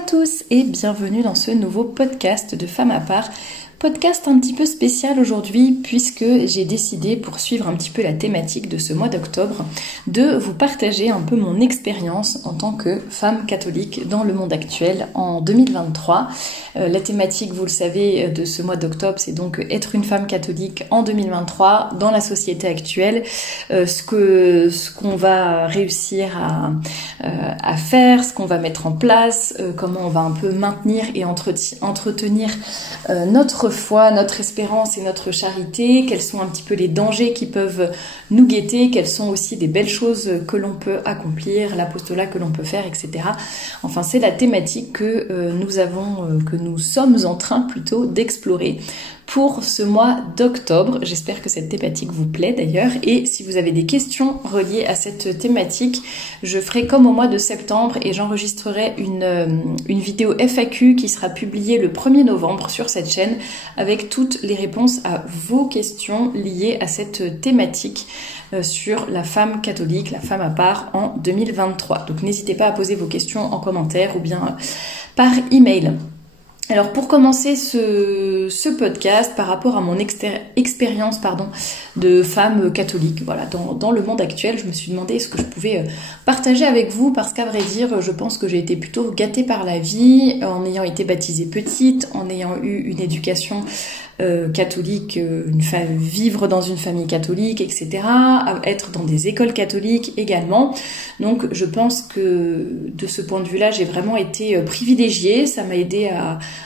à tous et bienvenue dans ce nouveau podcast de Femmes à part. Podcast un petit peu spécial aujourd'hui puisque j'ai décidé, pour suivre un petit peu la thématique de ce mois d'octobre, de vous partager un peu mon expérience en tant que femme catholique dans le monde actuel en 2023. La thématique, vous le savez, de ce mois d'octobre, c'est donc être une femme catholique en 2023 dans la société actuelle, ce qu'on va réussir à faire, ce qu'on va mettre en place, comment on va un peu maintenir et entretenir notre foi, notre espérance et notre charité, quels sont un petit peu les dangers qui peuvent nous guetter, quelles sont aussi des belles choses que l'on peut accomplir, l'apostolat que l'on peut faire, etc. Enfin, c'est la thématique que nous sommes en train plutôt d'explorer pour ce mois d'octobre. J'espère que cette thématique vous plaît d'ailleurs, et si vous avez des questions reliées à cette thématique, je ferai comme au mois de septembre et j'enregistrerai une vidéo FAQ qui sera publiée le 1er novembre sur cette chaîne avec toutes les réponses à vos questions liées à cette thématique sur la femme catholique, la femme à part en 2023. Donc n'hésitez pas à poser vos questions en commentaire ou bien par email. Alors pour commencer ce podcast par rapport à mon expérience de femme catholique, voilà, dans le monde actuel, je me suis demandé ce que je pouvais partager avec vous, parce qu'à vrai dire, je pense que j'ai été plutôt gâtée par la vie en ayant été baptisée petite, en ayant eu une éducation catholique, vivre dans une famille catholique, etc., être dans des écoles catholiques également. Donc je pense que de ce point de vue-là, j'ai vraiment été privilégiée. Ça m'a aidé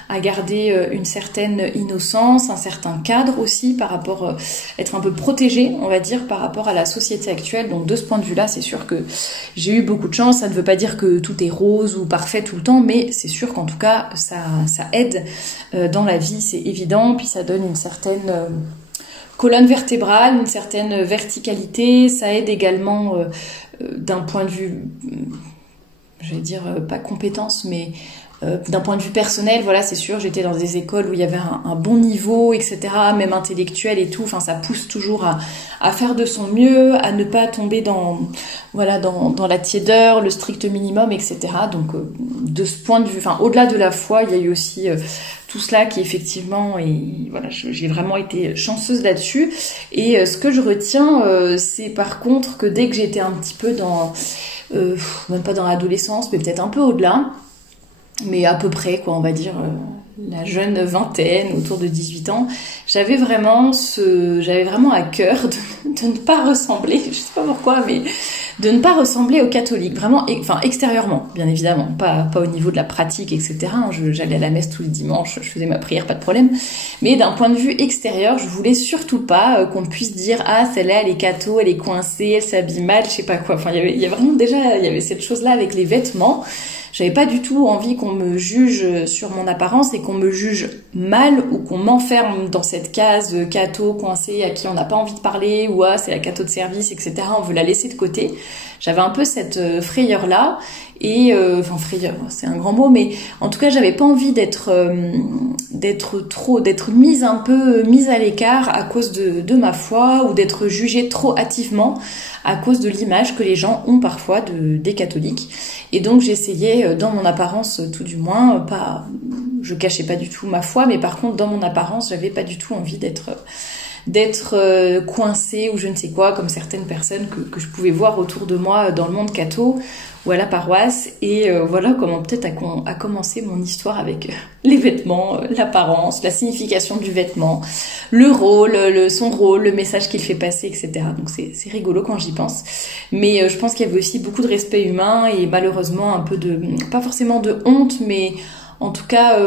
à garder une certaine innocence, un certain cadre aussi par rapport, être un peu protégée, on va dire, par rapport à la société actuelle. Donc de ce point de vue-là, c'est sûr que j'ai eu beaucoup de chance. Ça ne veut pas dire que tout est rose ou parfait tout le temps, mais c'est sûr qu'en tout cas, ça aide dans la vie, c'est évident. Puis ça donne une certaine colonne vertébrale, une certaine verticalité. Ça aide également d'un point de vue, je vais dire pas compétence, mais d'un point de vue personnel, voilà, c'est sûr, j'étais dans des écoles où il y avait un bon niveau, etc., même intellectuel et tout. Enfin, ça pousse toujours à faire de son mieux, à ne pas tomber dans la tiédeur, le strict minimum, etc. Donc, de ce point de vue, enfin, au-delà de la foi, il y a eu aussi tout cela qui effectivement, et voilà, j'ai vraiment été chanceuse là-dessus. Et ce que je retiens, c'est par contre que dès que j'étais un petit peu même pas dans l'adolescence, mais peut-être un peu au-delà, mais à peu près, quoi, on va dire, la jeune vingtaine, autour de 18 ans, j'avais vraiment à cœur de ne pas ressembler, je sais pas pourquoi, mais de ne pas ressembler aux catholiques, vraiment, enfin, extérieurement, bien évidemment, pas au niveau de la pratique, etc. J'allais à la messe tous les dimanches, je faisais ma prière, pas de problème, mais d'un point de vue extérieur, je voulais surtout pas qu'on puisse dire, ah, celle-là, elle est catho, elle est coincée, elle s'habille mal, je sais pas quoi. Enfin, il y avait cette chose-là avec les vêtements. J'avais pas du tout envie qu'on me juge sur mon apparence et qu'on me juge mal ou qu'on m'enferme dans cette case catho, coincée, à qui on n'a pas envie de parler, ou c'est la catho de service, etc. On veut la laisser de côté. J'avais un peu cette frayeur-là, et frayeur, c'est un grand mot, mais en tout cas, j'avais pas envie d'être mise à l'écart à cause de ma foi, ou d'être jugée trop hâtivement à cause de l'image que les gens ont parfois des catholiques. Et donc j'essayais, dans mon apparence tout du moins, je cachais pas du tout ma foi, mais par contre dans mon apparence, j'avais pas du tout envie d'être coincée ou je ne sais quoi, comme certaines personnes que je pouvais voir autour de moi dans le monde catho ou à la paroisse. Et voilà comment peut-être a commencé mon histoire avec les vêtements, l'apparence, la signification du vêtement, le rôle, son rôle, le message qu'il fait passer, etc. Donc c'est rigolo quand j'y pense. Mais je pense qu'il y avait aussi beaucoup de respect humain et malheureusement un peu pas forcément de honte, mais en tout cas,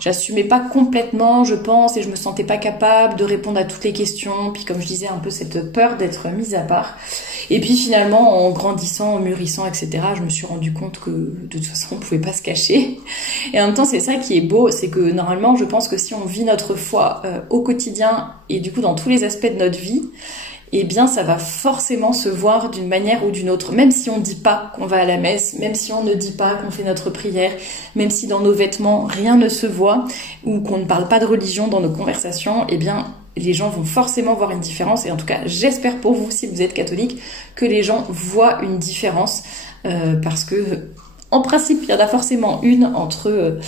j'assumais pas complètement, je pense, et je me sentais pas capable de répondre à toutes les questions. Puis comme je disais, un peu cette peur d'être mise à part. Et puis finalement, en grandissant, en mûrissant, etc., je me suis rendu compte que de toute façon, on pouvait pas se cacher. Et en même temps, c'est ça qui est beau, c'est que normalement, je pense que si on vit notre foi au quotidien et du coup dans tous les aspects de notre vie, eh bien ça va forcément se voir d'une manière ou d'une autre, même si on ne dit pas qu'on va à la messe, même si on ne dit pas qu'on fait notre prière, même si dans nos vêtements rien ne se voit, ou qu'on ne parle pas de religion dans nos conversations, eh bien les gens vont forcément voir une différence. Et en tout cas, j'espère pour vous, si vous êtes catholique, que les gens voient une différence, parce que en principe, il y en a forcément une entre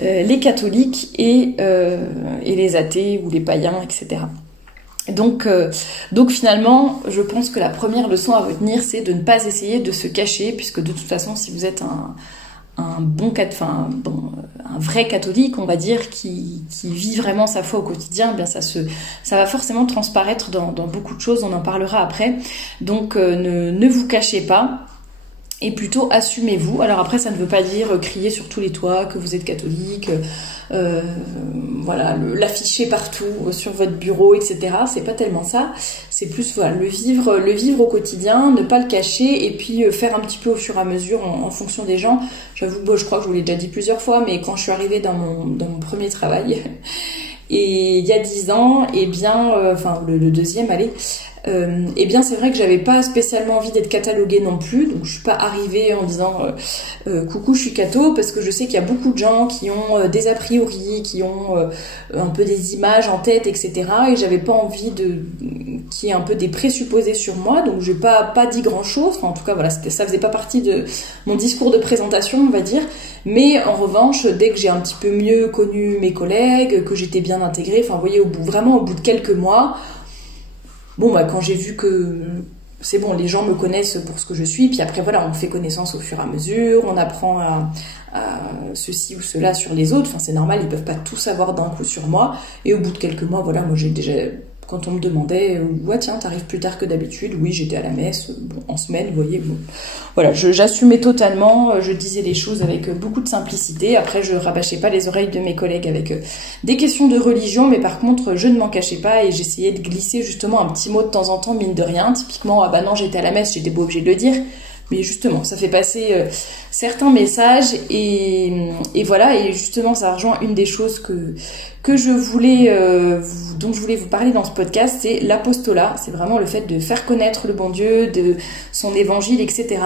les catholiques et les athées ou les païens, etc. Donc finalement, je pense que la première leçon à retenir, c'est de ne pas essayer de se cacher, puisque de toute façon, si vous êtes un vrai catholique, on va dire, qui vit vraiment sa foi au quotidien, eh bien ça va forcément transparaître dans beaucoup de choses, on en parlera après. Donc ne vous cachez pas. Et plutôt assumez-vous. Alors après, ça ne veut pas dire crier sur tous les toits que vous êtes catholique, voilà, l'afficher partout sur votre bureau, etc. C'est pas tellement ça. C'est plus voilà, le vivre au quotidien, ne pas le cacher, et puis faire un petit peu au fur et à mesure en fonction des gens. J'avoue, je crois que je vous l'ai déjà dit plusieurs fois, mais quand je suis arrivée dans mon premier travail, et il y a 10 ans, et bien, le deuxième, allez. Eh bien c'est vrai que j'avais pas spécialement envie d'être cataloguée non plus, donc je suis pas arrivée en disant coucou je suis catho, parce que je sais qu'il y a beaucoup de gens qui ont des a priori, qui ont un peu des images en tête, etc. Et j'avais pas envie qu'il y ait un peu des présupposés sur moi, donc j'ai pas dit grand chose. Enfin, en tout cas voilà, ça faisait pas partie de mon discours de présentation, on va dire. Mais en revanche, dès que j'ai un petit peu mieux connu mes collègues, que j'étais bien intégrée, enfin vous voyez, au bout de quelques mois, quand j'ai vu que c'est bon, les gens me connaissent pour ce que je suis, puis après voilà, on fait connaissance au fur et à mesure, on apprend à ceci ou cela sur les autres, enfin c'est normal, ils peuvent pas tout savoir d'un coup sur moi, et au bout de quelques mois, voilà, moi j'ai déjà, quand on me demandait, ouais tiens, t'arrives plus tard que d'habitude, oui j'étais à la messe, en semaine, vous voyez, voilà, j'assumais totalement, je disais les choses avec beaucoup de simplicité, après je rabâchais pas les oreilles de mes collègues avec des questions de religion, mais par contre je ne m'en cachais pas, et j'essayais de glisser justement un petit mot de temps en temps, mine de rien, typiquement, ah bah non j'étais à la messe, j'étais pas obligée de le dire, mais justement, ça fait passer certains messages, et voilà, et justement ça rejoint une des choses que je voulais, dont je voulais vous parler dans ce podcast, c'est l'apostolat. C'est vraiment le fait de faire connaître le bon Dieu, de son évangile, etc.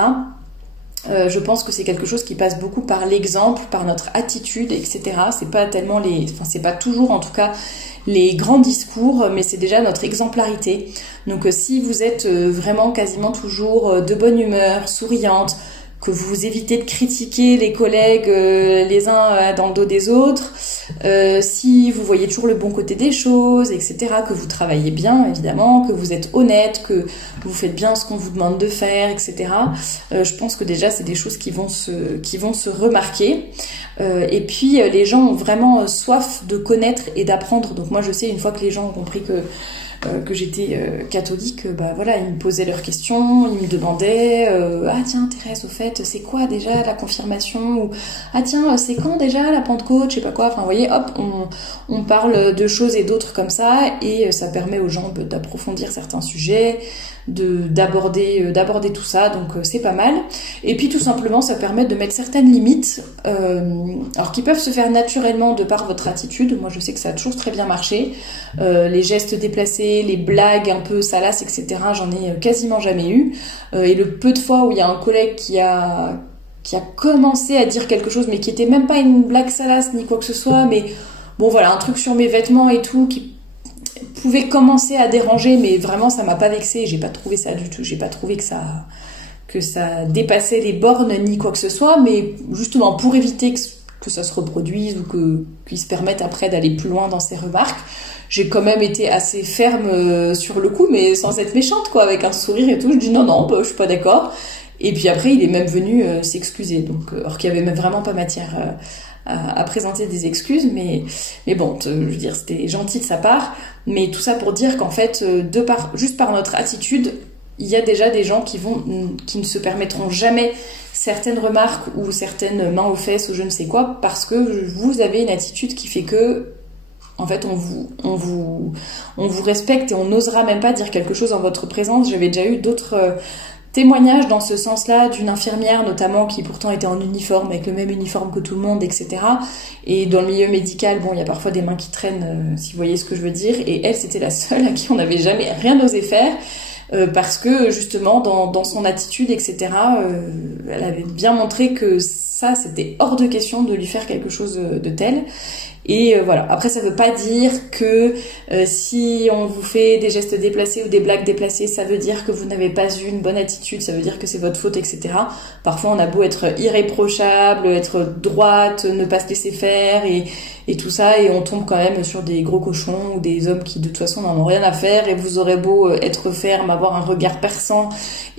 Je pense que c'est quelque chose qui passe beaucoup par l'exemple, par notre attitude, etc. C'est pas tellement c'est pas toujours en tout cas les grands discours, mais c'est déjà notre exemplarité. Donc si vous êtes vraiment quasiment toujours de bonne humeur, souriante, que vous évitez de critiquer les collègues les uns dans le dos des autres, si vous voyez toujours le bon côté des choses, etc., que vous travaillez bien, évidemment, que vous êtes honnête, que vous faites bien ce qu'on vous demande de faire, etc., je pense que déjà, c'est des choses qui vont se remarquer. Et puis, les gens ont vraiment soif de connaître et d'apprendre. Donc moi, je sais, une fois que les gens ont compris que j'étais catholique, bah voilà, ils me posaient leurs questions, ils me demandaient ah tiens Thérèse, au fait c'est quoi déjà la confirmation, ou ah tiens c'est quand déjà la Pentecôte, je sais pas quoi, enfin vous voyez, hop, on parle de choses et d'autres comme ça, et ça permet aux gens d'approfondir certains sujets, d'aborder tout ça, donc c'est pas mal. Et puis tout simplement ça permet de mettre certaines limites, alors qui peuvent se faire naturellement de par votre attitude. Moi je sais que ça a toujours très bien marché, les gestes déplacés, les blagues un peu salaces, etc., j'en ai quasiment jamais eu, et le peu de fois où il y a un collègue qui a commencé à dire quelque chose, mais qui était même pas une blague salace ni quoi que ce soit, mais bon voilà, un truc sur mes vêtements et tout qui pouvait commencer à déranger, mais vraiment ça m'a pas vexée, j'ai pas trouvé ça du tout, j'ai pas trouvé que ça dépassait les bornes ni quoi que ce soit, mais justement pour éviter que ça se reproduise, ou qu'ils se permettent après d'aller plus loin dans ces remarques, j'ai quand même été assez ferme sur le coup, mais sans être méchante, quoi, avec un sourire et tout. Je dis non, je suis pas d'accord. Et puis après, il est même venu s'excuser. Donc, alors qu'il y avait même vraiment pas matière à présenter des excuses, mais bon, je veux dire, c'était gentil de sa part. Mais tout ça pour dire qu'en fait, juste par notre attitude, il y a déjà des gens qui ne se permettront jamais certaines remarques ou certaines mains aux fesses ou je ne sais quoi, parce que vous avez une attitude qui fait que en fait, on vous respecte, et on n'osera même pas dire quelque chose en votre présence. J'avais déjà eu d'autres témoignages dans ce sens-là, d'une infirmière notamment, qui pourtant était en uniforme, avec le même uniforme que tout le monde, etc. Et dans le milieu médical, bon, il y a parfois des mains qui traînent, si vous voyez ce que je veux dire. Et elle, c'était la seule à qui on n'avait jamais rien osé faire. Parce que justement dans son attitude, etc., elle avait bien montré que ça, c'était hors de question de lui faire quelque chose de tel. Et voilà. Après, ça veut pas dire que si on vous fait des gestes déplacés ou des blagues déplacées, ça veut dire que vous n'avez pas eu une bonne attitude, ça veut dire que c'est votre faute, etc. Parfois, on a beau être irréprochable, être droite, ne pas se laisser faire et tout ça, et on tombe quand même sur des gros cochons ou des hommes qui de toute façon n'en ont rien à faire, et vous aurez beau être ferme, avoir un regard perçant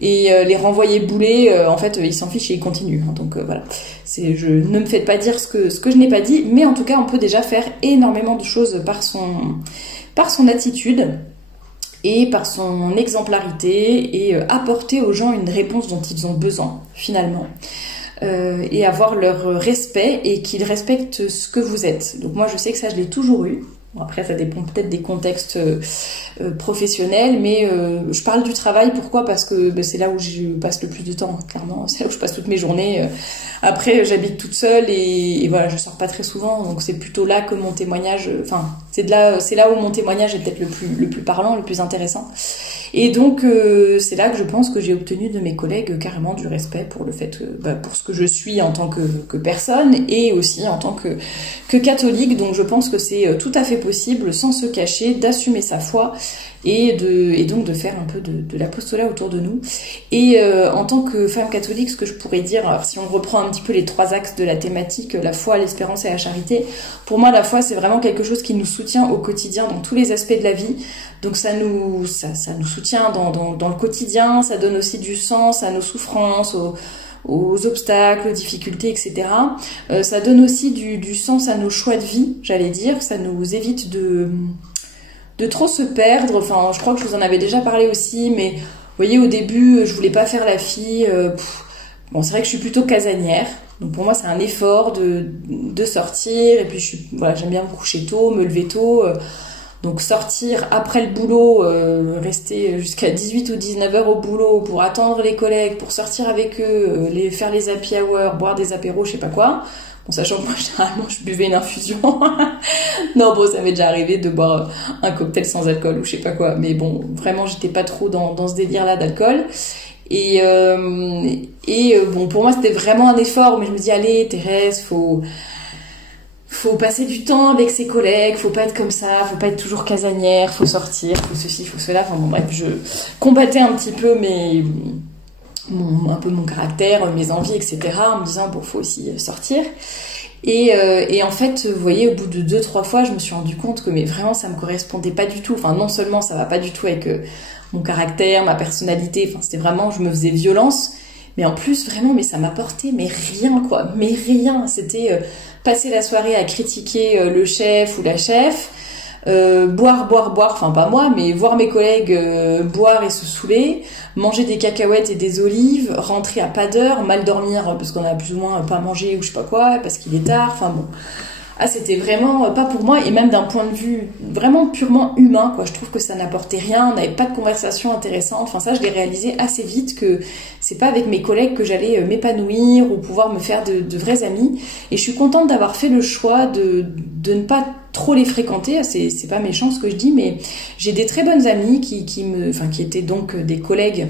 et les renvoyer bouler, en fait ils s'en fichent et ils continuent. Donc voilà, ne me faites pas dire ce que je n'ai pas dit, mais en tout cas on peut déjà faire énormément de choses par son attitude et par son exemplarité, et apporter aux gens une réponse dont ils ont besoin finalement. Et avoir leur respect et qu'ils respectent ce que vous êtes. Donc moi je sais que ça je l'ai toujours eu. Bon, après ça dépend peut-être des contextes professionnels, mais je parle du travail. Pourquoi? Parce que c'est là où je passe le plus de temps, clairement. C'est là où je passe toutes mes journées. Après j'habite toute seule et voilà, je sors pas très souvent, donc c'est plutôt là que mon témoignage, c'est là où mon témoignage est peut-être le plus parlant, le plus intéressant. Et donc c'est là que je pense que j'ai obtenu de mes collègues carrément du respect pour le fait, pour ce que je suis en tant que personne, et aussi en tant que catholique. Donc je pense que c'est tout à fait possible, sans se cacher, d'assumer sa foi et donc de faire un peu de l'apostolat autour de nous. Et en tant que femme catholique, ce que je pourrais dire, alors, si on reprend un petit peu les 3 axes de la thématique, la foi, l'espérance et la charité, pour moi la foi c'est vraiment quelque chose qui nous soutient au quotidien dans tous les aspects de la vie. Donc ça nous soutient dans le quotidien, ça donne aussi du sens à nos souffrances, aux obstacles, aux difficultés, etc. Ça donne aussi du sens à nos choix de vie, j'allais dire. Ça nous évite de trop se perdre. Enfin, je crois que je vous en avais déjà parlé aussi, mais vous voyez, au début, je voulais pas faire la fille. Bon, c'est vrai que je suis plutôt casanière. Donc pour moi, c'est un effort de sortir. Et puis, j'aime bien me coucher tôt, me lever tôt. Donc sortir après le boulot, rester jusqu'à 18 ou 19 heures au boulot pour attendre les collègues, pour sortir avec eux, faire les happy hours, boire des apéros, je sais pas quoi. Bon, sachant que moi, généralement, je buvais une infusion. Non, bon, ça m'est déjà arrivé de boire un cocktail sans alcool ou je sais pas quoi. Mais bon, vraiment, j'étais pas trop dans ce délire-là d'alcool. Et bon, pour moi, c'était vraiment un effort. Mais je me dis, allez, Thérèse, faut passer du temps avec ses collègues, faut pas être comme ça, faut pas être toujours casanière, faut sortir, faut ceci, faut cela. Enfin bon, bref, je combattais un petit peu un peu mon caractère, mes envies, etc. en me disant, bon, faut aussi sortir. Et en fait, vous voyez, au bout de 2-3 fois, je me suis rendu compte que vraiment, ça me correspondait pas du tout. Enfin, non seulement ça va pas du tout avec mon caractère, ma personnalité, enfin, c'était vraiment, je me faisais violence. Mais en plus, vraiment, mais ça m'apportait rien, quoi. Mais rien. C'était passer la soirée à critiquer le chef ou la chef, boire, enfin pas moi, mais voir mes collègues boire et se saouler, manger des cacahuètes et des olives, rentrer à pas d'heure, mal dormir parce qu'on a plus ou moins pas mangé ou je sais pas quoi, parce qu'il est tard, enfin bon. Ah, c'était vraiment pas pour moi, et même d'un point de vue vraiment purement humain, quoi. Je trouve que ça n'apportait rien, on n'avait pas de conversation intéressante. Enfin, ça, je l'ai réalisé assez vite que c'est pas avec mes collègues que j'allais m'épanouir ou pouvoir me faire de vrais amis. Et je suis contente d'avoir fait le choix de ne pas trop les fréquenter. C'est pas méchant ce que je dis, mais j'ai des très bonnes amies qui étaient donc des collègues,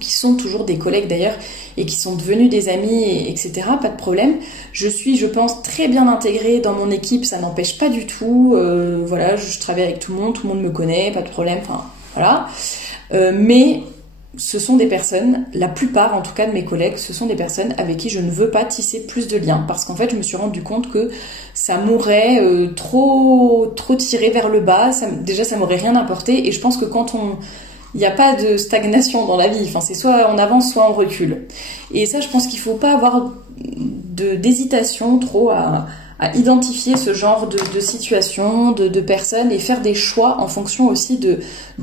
qui sont toujours des collègues d'ailleurs, et qui sont devenus des amis, etc. Pas de problème. Je suis, je pense, très bien intégrée dans mon équipe, ça n'empêche pas du tout. Voilà, je travaille avec tout le monde me connaît, pas de problème, enfin, voilà. Mais ce sont des personnes, la plupart en tout cas de mes collègues, ce sont des personnes avec qui je ne veux pas tisser plus de liens, parce qu'en fait je me suis rendu compte que ça m'aurait trop tiré vers le bas, déjà ça m'aurait rien apporté, et je pense que il n'y a pas de stagnation dans la vie, enfin, c'est soit on avance, soit on recule. Et ça, je pense qu'il ne faut pas avoir d'hésitation trop à identifier ce genre de situation, de personnes, et faire des choix en fonction aussi de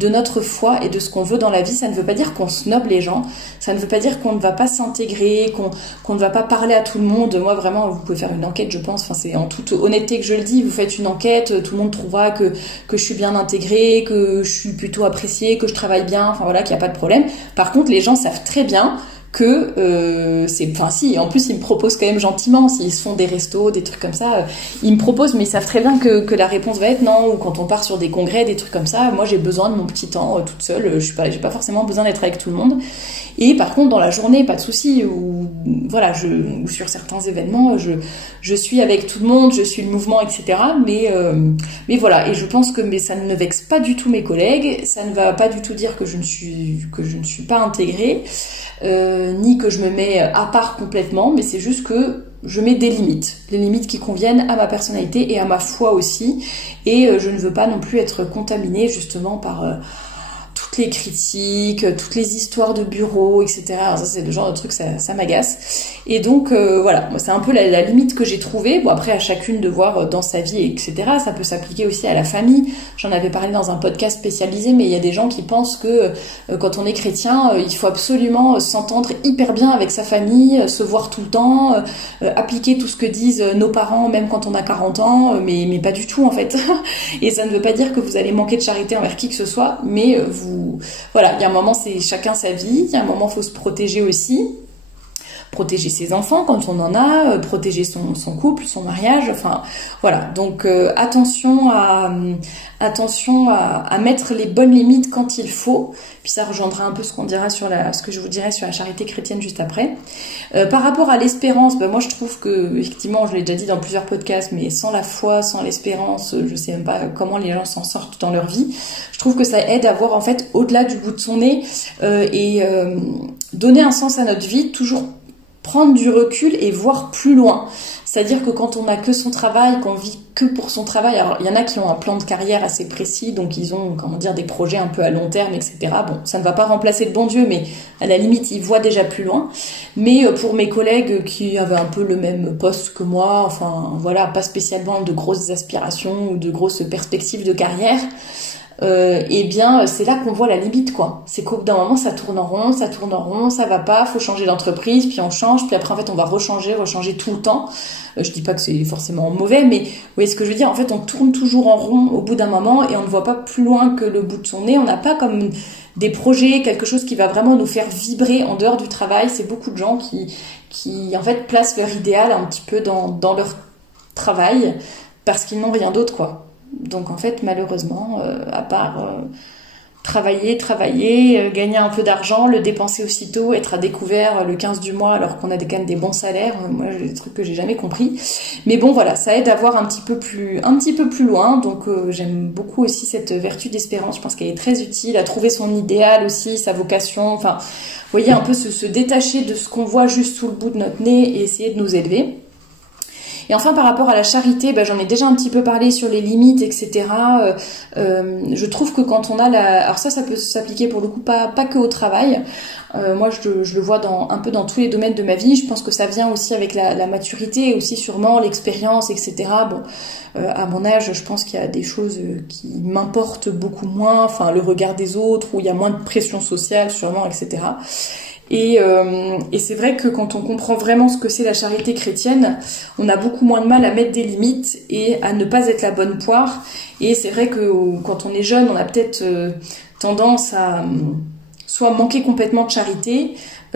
notre foi et de ce qu'on veut dans la vie. Ça ne veut pas dire qu'on snobe les gens, ça ne veut pas dire qu'on ne va pas s'intégrer, qu'on ne va pas parler à tout le monde. Moi, vraiment, vous pouvez faire une enquête, je pense, enfin, c'est en toute honnêteté que je le dis, vous faites une enquête, tout le monde trouvera que je suis bien intégrée, que je suis plutôt appréciée, que je travaille bien, enfin voilà, qu'il n'y a pas de problème. Par contre, les gens savent très bien que si, en plus ils me proposent quand même gentiment, s'ils se font des restos, des trucs comme ça, ils me proposent, mais ils savent très bien que la réponse va être non, ou quand on part sur des congrès, des trucs comme ça, moi j'ai besoin de mon petit temps toute seule, j'ai pas forcément besoin d'être avec tout le monde. Et par contre dans la journée, pas de souci, ou voilà, ou sur certains événements, je suis avec tout le monde, je suis le mouvement, etc. Mais voilà, et je pense que ça ne vexe pas du tout mes collègues, ça ne va pas du tout dire que je ne suis pas intégrée, ni que je me mets à part complètement, mais c'est juste que je mets des limites, les limites qui conviennent à ma personnalité et à ma foi aussi, et je ne veux pas non plus être contaminée justement par toutes les critiques, toutes les histoires de bureau, etc. Alors ça, c'est le genre de truc, ça m'agace. Et donc, voilà, moi, c'est un peu la limite que j'ai trouvée. Bon, après, à chacune de voir dans sa vie, etc. Ça peut s'appliquer aussi à la famille. J'en avais parlé dans un podcast spécialisé, mais il y a des gens qui pensent que quand on est chrétien, il faut absolument s'entendre hyper bien avec sa famille, se voir tout le temps, appliquer tout ce que disent nos parents, même quand on a 40 ans, mais pas du tout, en fait. Et ça ne veut pas dire que vous allez manquer de charité envers qui que ce soit, mais voilà, il y a un moment, c'est chacun sa vie, il y a un moment, il faut se protéger aussi, protéger ses enfants quand on en a, protéger son couple, son mariage, enfin voilà, donc attention à mettre les bonnes limites quand il faut, puis ça rejoindra un peu ce que je vous dirai sur la charité chrétienne juste après. Par rapport à l'espérance, moi je trouve que, effectivement, je l'ai déjà dit dans plusieurs podcasts, mais sans la foi, sans l'espérance, je sais même pas comment les gens s'en sortent dans leur vie. Je trouve que ça aide à voir en fait au-delà du bout de son nez et donner un sens à notre vie, toujours prendre du recul et voir plus loin. C'est-à-dire que quand on n'a que son travail, qu'on vit que pour son travail, alors il y en a qui ont un plan de carrière assez précis, donc ils ont, des projets un peu à long terme, etc. Bon, ça ne va pas remplacer le bon Dieu, mais à la limite, ils voient déjà plus loin. Mais pour mes collègues qui avaient un peu le même poste que moi, enfin voilà, pas spécialement de grosses aspirations ou de grosses perspectives de carrière, eh bien c'est là qu'on voit la limite, quoi. C'est qu'au bout d'un moment ça tourne en rond, ça va pas, faut changer d'entreprise, puis on change, puis après en fait on va rechanger tout le temps. Je dis pas que c'est forcément mauvais, mais vous voyez ce que je veux dire, en fait on tourne toujours en rond au bout d'un moment et on ne voit pas plus loin que le bout de son nez. On n'a pas comme des projets, quelque chose qui va vraiment nous faire vibrer en dehors du travail. C'est beaucoup de gens qui en fait placent leur idéal un petit peu dans leur travail parce qu'ils n'ont rien d'autre, quoi. Donc en fait, malheureusement, à part travailler, gagner un peu d'argent, le dépenser aussitôt, être à découvert le 15 du mois alors qu'on a quand même des bons salaires, moi j'ai des trucs que j'ai jamais compris. Mais bon voilà, ça aide à voir un petit peu plus loin. Donc j'aime beaucoup aussi cette vertu d'espérance. Je pense qu'elle est très utile à trouver son idéal aussi, sa vocation. Enfin, vous voyez, un peu se détacher de ce qu'on voit juste sous le bout de notre nez et essayer de nous élever. Et enfin, par rapport à la charité, j'en ai déjà un petit peu parlé sur les limites, etc. Je trouve que quand on a alors ça peut s'appliquer pour le coup pas que au travail. Moi, je le vois un peu dans tous les domaines de ma vie. Je pense que ça vient aussi avec la maturité, aussi sûrement l'expérience, etc. Bon, à mon âge, je pense qu'il y a des choses qui m'importent beaucoup moins. Enfin, le regard des autres, où il y a moins de pression sociale, sûrement, etc. Et c'est vrai que quand on comprend vraiment ce que c'est la charité chrétienne, on a beaucoup moins de mal à mettre des limites et à ne pas être la bonne poire. Et c'est vrai que quand on est jeune, on a peut-être tendance à soit manquer complètement de charité,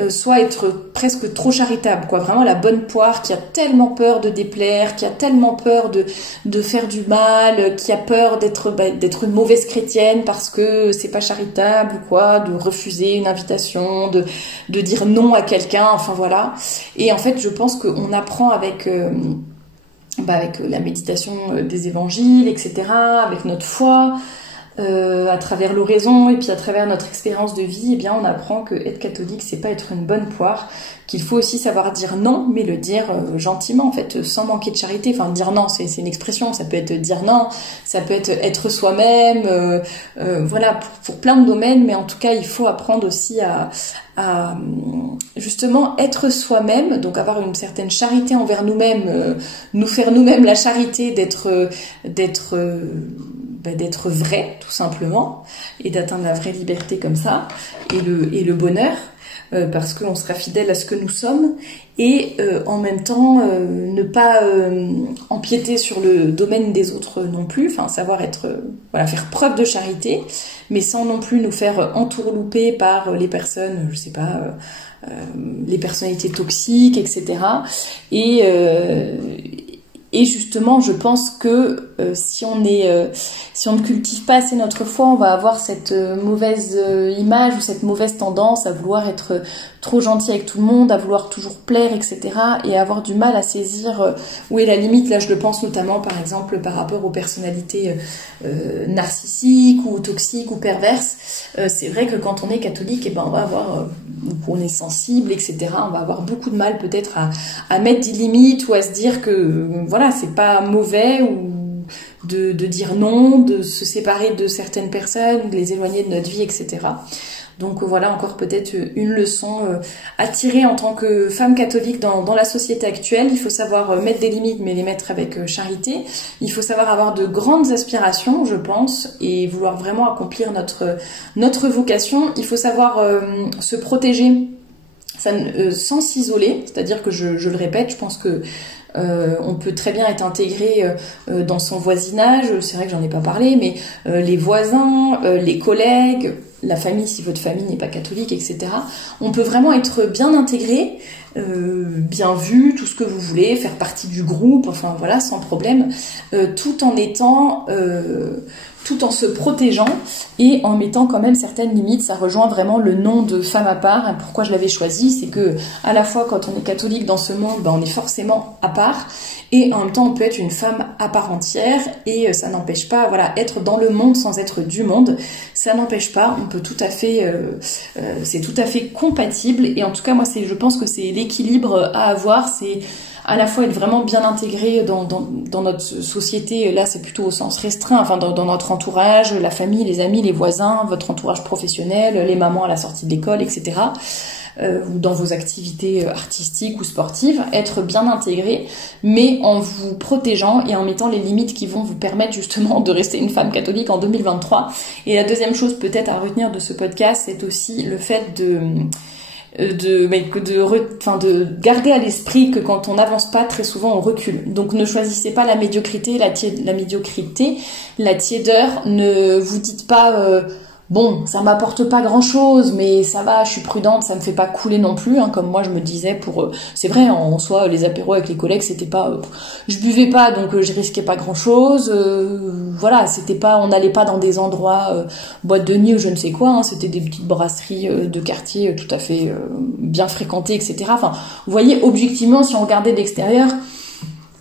soit être presque trop charitable, quoi. Vraiment la bonne poire qui a tellement peur de déplaire, qui a tellement peur de faire du mal, qui a peur d'être une mauvaise chrétienne parce que c'est pas charitable ou quoi, de refuser une invitation, de dire non à quelqu'un, enfin voilà. Et en fait, je pense qu'on apprend avec la méditation des évangiles, etc., avec notre foi, à travers l'oraison et puis à travers notre expérience de vie, eh bien on apprend que être catholique, c'est pas être une bonne poire, qu'il faut aussi savoir dire non, mais le dire gentiment, en fait, sans manquer de charité. Enfin, dire non, c'est une expression, ça peut être dire non, ça peut être soi-même, voilà, pour plein de domaines, mais en tout cas, il faut apprendre aussi à justement être soi-même, donc avoir une certaine charité envers nous-mêmes, nous faire nous-mêmes la charité d'être d'être vrai, tout simplement, et d'atteindre la vraie liberté comme ça, et le bonheur, parce qu'on sera fidèle à ce que nous sommes, et en même temps ne pas empiéter sur le domaine des autres non plus, enfin savoir faire preuve de charité, mais sans non plus nous faire entourlouper par les personnes, je sais pas, les personnalités toxiques, etc. Et justement, je pense que si on ne cultive pas assez notre foi, on va avoir cette mauvaise image ou cette mauvaise tendance à vouloir être trop gentil avec tout le monde, à vouloir toujours plaire, etc. et à avoir du mal à saisir où est la limite. Là, je le pense notamment, par exemple, par rapport aux personnalités narcissiques ou toxiques ou perverses. C'est vrai que quand on est catholique, on va avoir, on est sensible, etc. On va avoir beaucoup de mal peut-être à mettre des limites ou à se dire que voilà, c'est pas mauvais ou de dire non, de se séparer de certaines personnes, de les éloigner de notre vie, etc. Donc voilà encore peut-être une leçon à tirer en tant que femme catholique dans la société actuelle. Il faut savoir mettre des limites, mais les mettre avec charité. Il faut savoir avoir de grandes aspirations, je pense, et vouloir vraiment accomplir notre vocation. Il faut savoir se protéger sans s'isoler, c'est-à-dire que je le répète, je pense que on peut très bien être intégré dans son voisinage, c'est vrai que j'en ai pas parlé, mais les voisins, les collègues, la famille si votre famille n'est pas catholique, etc. On peut vraiment être bien intégré, bien vu, tout ce que vous voulez, faire partie du groupe, enfin voilà, sans problème, tout en se protégeant et en mettant quand même certaines limites. Ça rejoint vraiment le nom de femme à part. Pourquoi je l'avais choisi, c'est que à la fois quand on est catholique dans ce monde, on est forcément à part, et en même temps on peut être une femme à part entière, et ça n'empêche pas, voilà, être dans le monde sans être du monde, ça n'empêche pas, on peut tout à fait, c'est tout à fait compatible. Et en tout cas moi je pense que c'est l'équilibre à avoir, c'est à la fois être vraiment bien intégré dans notre société, là c'est plutôt au sens restreint, enfin dans notre entourage, la famille, les amis, les voisins, votre entourage professionnel, les mamans à la sortie de l'école, etc. Ou dans vos activités artistiques ou sportives, être bien intégré, mais en vous protégeant et en mettant les limites qui vont vous permettre justement de rester une femme catholique en 2023. Et la deuxième chose peut-être à retenir de ce podcast, c'est aussi le fait de garder à l'esprit que quand on n'avance pas, très souvent on recule. Donc ne choisissez pas la médiocrité, la tiédeur. Ne vous dites pas bon, ça m'apporte pas grand chose, mais ça va, je suis prudente, ça me fait pas couler non plus, hein, comme moi je me disais c'est vrai, en soi, les apéros avec les collègues, c'était pas, je buvais pas, donc je risquais pas grand chose, voilà, c'était pas, on n'allait pas dans des endroits, boîte de nuit ou je ne sais quoi, hein, c'était des petites brasseries de quartier tout à fait bien fréquentées, etc. Enfin, vous voyez, objectivement, si on regardait de l'extérieur,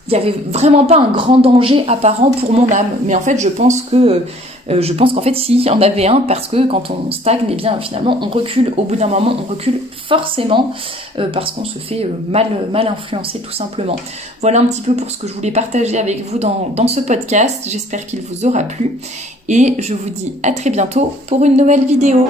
il y avait vraiment pas un grand danger apparent pour mon âme, mais en fait, je pense qu'en fait, si, il y en avait un, parce que quand on stagne, eh bien, finalement, on recule. Au bout d'un moment, on recule forcément, parce qu'on se fait mal influencer, tout simplement. Voilà un petit peu pour ce que je voulais partager avec vous dans ce podcast. J'espère qu'il vous aura plu. Et je vous dis à très bientôt pour une nouvelle vidéo.